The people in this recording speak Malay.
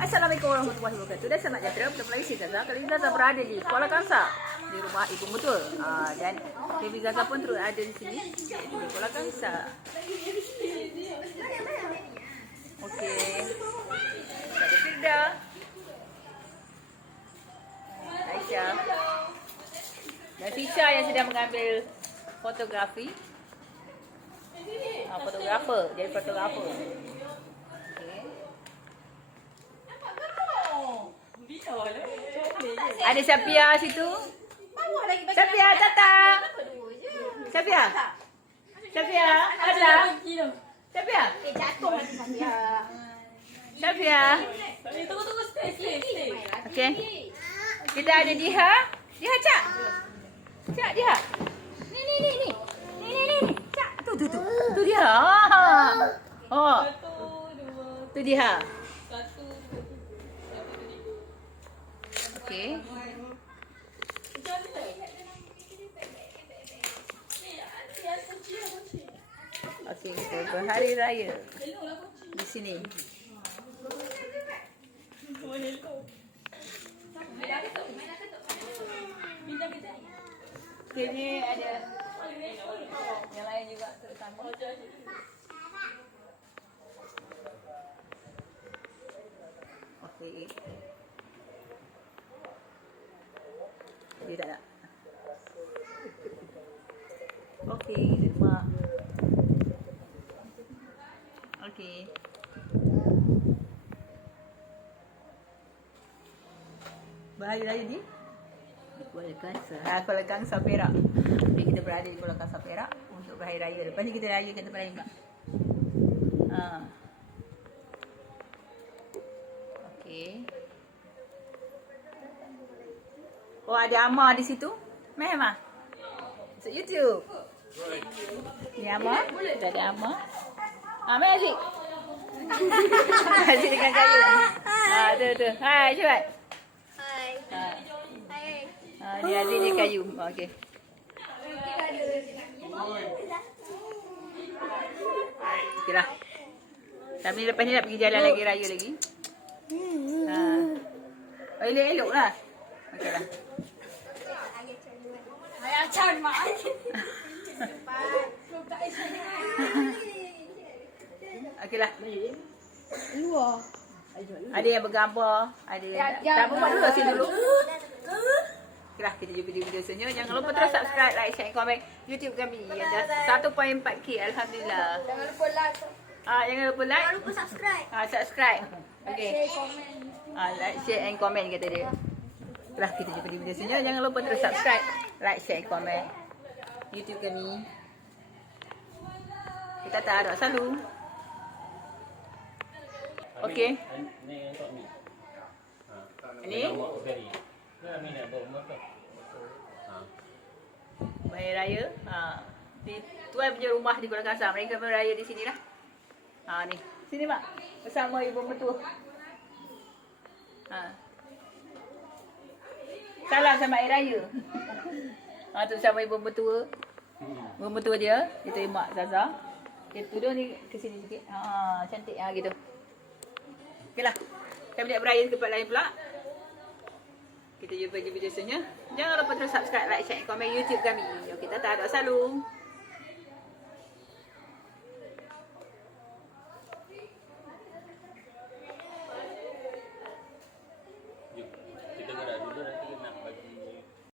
Assalamualaikum warahmatullahi wabarakatuh. Dan selamat sejahtera bertemu lagi saya Zaza. Kali ini Zaza berada di Kuala Kangsar, di rumah ibu mertua. Dan baby Zaza pun terus ada di sini, iaitu di Kuala Kangsar. Okey. Ada Firda, Aisyah dan Fisha yang sedang mengambil fotografi. Fotografer, jadi fotografer. Ada Syafia situ. Syafia datang. Syafia. Syafia ada. Syafia. Syafia. Tunggu, stay. Okey. Kita ada Diha. Diha, Cak. Cak, Diha. Ni. Cak, tu. Tu Diha. Oh. Tu Diha. Okey. Okey, kita berhari raya di sini. Ini ada yang lain juga terutama. Okey. Dia tak nak. Okey, mak. Okey. Berhari raya di Kuala Kangsar. Kuala Kangsar Perak. Jadi kita berada di Kuala Kangsar Perak untuk berhari raya. Lepas ni kita rayakan tempat lain pula. Okey. Oh, ada Amar di situ. Meh Amar. Masuk YouTube. Ni Amar. Kita ada Amar. Meh Aziz. Aziz dengan kayu. Tu. Hai, cepat. Hai. Ni Aziz ni kayu. Okey. Okeylah. Kami lepas ni nak pergi jalan lagi, raya lagi. Elok-elok lah. Okeylah. Ayah cari mak. Okeylah. Luar. Ada yang bergambar, ada yang tak buat dulu sini dulu. Okeylah, kita jumpa di video selanjutnya. Jangan lupa terus subscribe, like, share, komen YouTube kami yang dah 1.4k, alhamdulillah. Jangan lupa like. Jangan lupa like. Jangan lupa subscribe. Subscribe. Okey. Share, komen. Like, share and comment kata dia. Okeylah, kita jumpa di video selanjutnya. Jangan lupa terus subscribe, like, share, komen YouTube kami. Kita tak ada selalu. Okey. Ini Hari Raya. Di tuan punya rumah di Kuala Kangsar. Mereka beraya di sini lah. Ni. Sini mak. Bersama ibu mertua. Salam sama Hari Raya. Tu bersama ibu mertua. Ibu mertua dia. Itu mak Zaza. Dia tudung ni ke sini sikit. Cantik gitu. Okeylah. Kami nak beraya ke tempat lain pula. Kita jumpa di video selanjutnya. Jangan lupa terus subscribe, like, share, komen YouTube kami. Kita tak ada selalu.